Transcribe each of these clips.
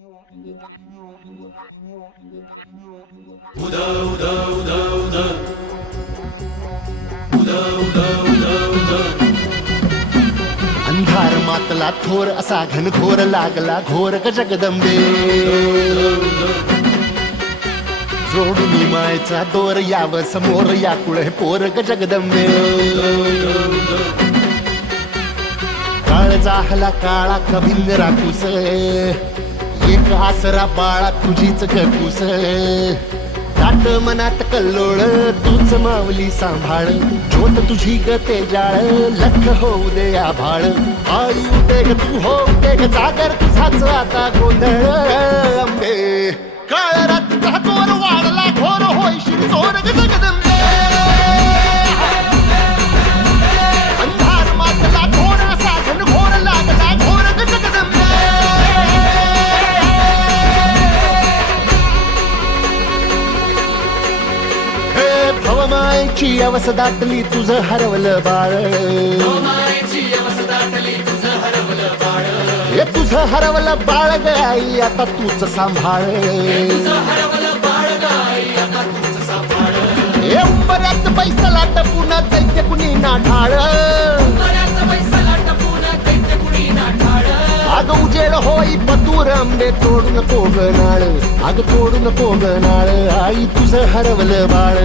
उदा उदा उदा उदा उदा उदा उदा उदा अंधार मातला थोर असा घनघोर लागला घोर ग जगदंबे जोडून मायचा दोर याव समोर या कुळे पोर ग जगदंबे काळ जाहला काळा कभिंग राखूस एक आसरा बाळा तुझीच कटूस ताट मनात कल्लोळ तूच मावली सांभाळ ज्योत तुझी ग तेजाळ लख होऊ दे आभाळ आई उदे ग तू हो दे ग जागर तुझाच आता गोंधळ अंबे काळ रात्रीचा चोर वाढला घोर होईशील चोर ग जगदंबे अंधार मातला घोर असा घनघोर लागला घोर ग जगदंबे भवमायची अवस दाटली तुझं हरवलं बाळ हे तुझं हरवलं बाळ ग आई आता तूच सांभाळ हे बऱ्याच पैसा लाट पुन्हा दैत्य कुणी ना ढाळ अग उजेड होई पतूर आंबे तोडून कोगनाळ अग तोडून कोगनाळ आई तुझं हरवलं बाळ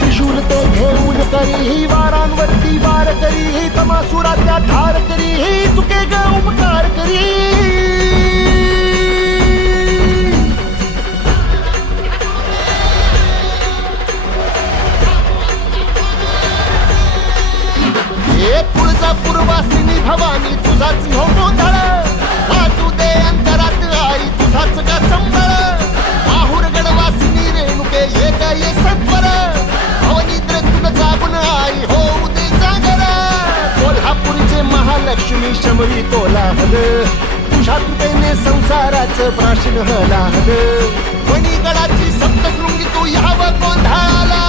त्रिशूल ते घेऊन करी वारांवरती वार करी तमासुराच्या ठार करी तुके ग उपकार करी पूर्वासिनी भवानी तुझाच हो गोंधळ वाजू दे अंतरात आई तुझाच का संबळ माहुर गडवासिनी रेणुके ये काय सत्वर भवनिद्र तुला जागून आई होऊ दे जागर कोल्हापूरचे महालक्ष्मी शमवी कोलाहल तुझ्या तुझेने संसाराचं प्राशन हलाहल वणीगडाची सप्तशृंगी तू यावं गोंधळाला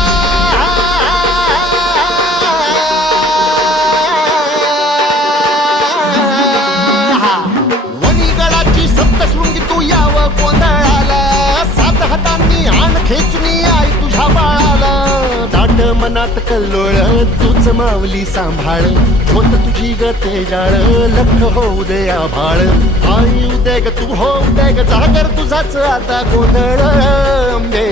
खेचणी आई तुझ्या बाळाला दाट मनात कल्लोळ तूच मावली सांभाळ होत तुझी ग तेजाळ लख होऊ दे आभाळ आई उदय ग तू हो उदय ग जागर तुझाच आता गोंधळ अंबे